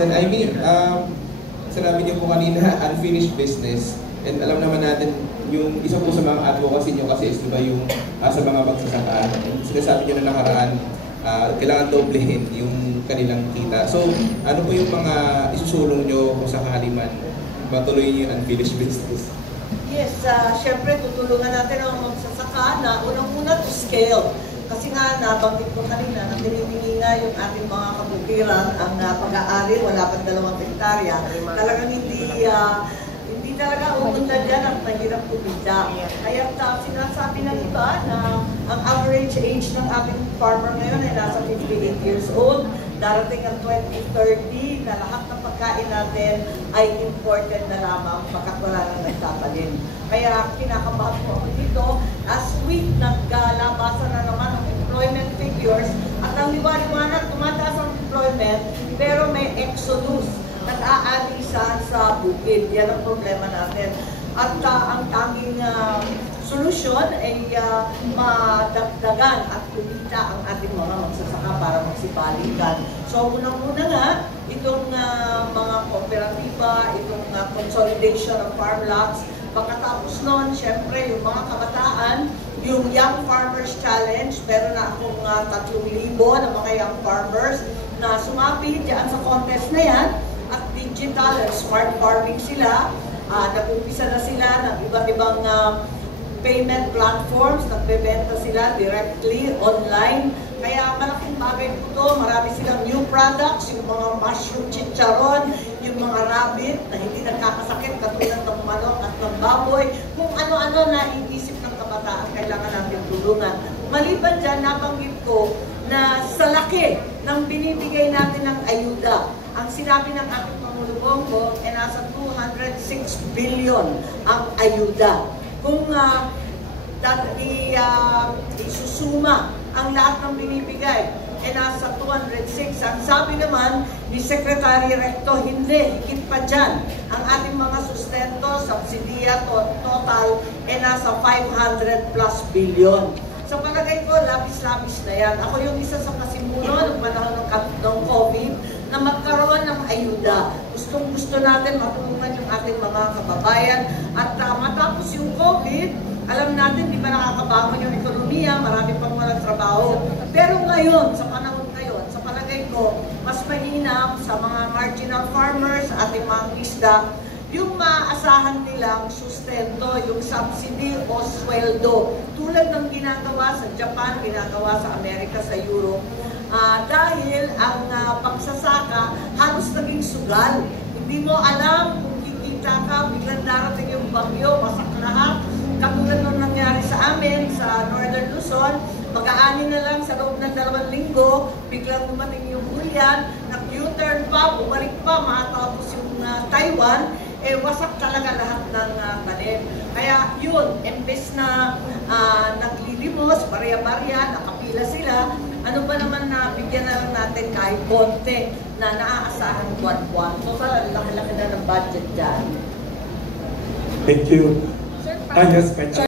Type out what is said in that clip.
Sen Ivy, sinabi niyo po kanina, unfinished business. And alam naman natin, yung isa po sa mga advocacy niyo kasi is diba yung sa mga magsasaka. And sinasabi niyo na nakaraan, kailangan doblehin yung kanilang kita. So, ano po yung mga isusulong niyo kung sakali man matuloy niyo yung unfinished business? Yes, syempre tutulungan natin ang magsasaka na unang-una to scale. Kasi nga, nabanggit ko kanina na tinitingin na yung ating mga kabukiran ang pag-aari, wala pang 2 hektarya. Talagang hindi talaga umunta dyan at mahirap kumita. Kaya sinasabi ng iba na ang average age ng ating farmer ngayon ay nasa 58 years old. Darating ang 2030 na lahat ng pagkain natin ay imported na lamang pagkat wala nang nagtatanim. Kaya kinakabahan ko ako dito. Last week, naglalabasan na naman ang employment figures at ang liwanag, tumataas ang employment pero may exodus. Nag-aalisan sa bukid. Yan ang problema natin. At ang tanging solusyon ay madagdagan at kumita ang ating mga magsasaka para magsibalikan. So, unang-una nga, itong mga kooperatiba, itong consolidation of farm lots. Pagkatapos nun, syempre, yung mga kabataan, yung Young Farmers Challenge, meron na akong 3,000 na mga young farmers na sumapit dyan sa contest na yan. At digital and smart farming sila. Nag-umpisa na sila ng iba't ibang payment platforms. Nagbebenta sila directly online. Kaya malaking bagay po ito. Marami silang new products, yung mga mushroom chicharon, yung mga rabbit na hindi nagkakasakit katulad ng manok at ng baboy. Kung ano-ano na iisip ng kabataan, kailangan natin tulungan. Maliban dyan, nabanggit ko na sa laki ng binibigay natin ng ayuda. Ang sinabi ng ating Pangulo Bongo ay nasa 206 billion ang ayuda. Kung isusuma ang lahat ng binibigay ay nasa 206. Ang sabi naman ni Secretary Recto, hindi, higit pa dyan. Ang ating mga sustento, subsidiya, total ay nasa 500 plus billion. Sa palagay ko, labis-labis na yan. Ako yung isa sa kasimuno ng panahon ng COVID na magkaroon ng ayuda. Gustong-gusto natin matulungan yung ating mga kababayan. At matapos yung COVID, alam natin, di ba nakakabangon yung ekonomiya, marami pang walang trabaho. Pero ngayon, sa panahon ngayon, sa palagay ko, mas mainam sa mga marginal farmers, ating mga isda, yung maasahan nilang sustento, yung subsidy o sweldo. Tulad ng ginagawa sa Japan, ginagawa sa Amerika, sa Europe. Dahil ang pagsasaka halos naging sugal. Hindi mo alam kung kikita ka, biglang darating yung bagyo, masak lahat. Katulad nung nangyari sa amin, sa Northern Luzon, mag-aani na lang sa loob ng 2 linggo, biglang dumating yung ulan, nag-U-turn pa, bumalik pa, matapos yung Taiwan, wasak talaga lahat ng tanim. Kaya yun, imbes na naglilimos, barya-barya, nakapila sila, ano ba naman na bigyan na lang natin kahit konti na naaasahan buwan-buwan. So, laki-laki na ng budget dyan. Thank you. Yes,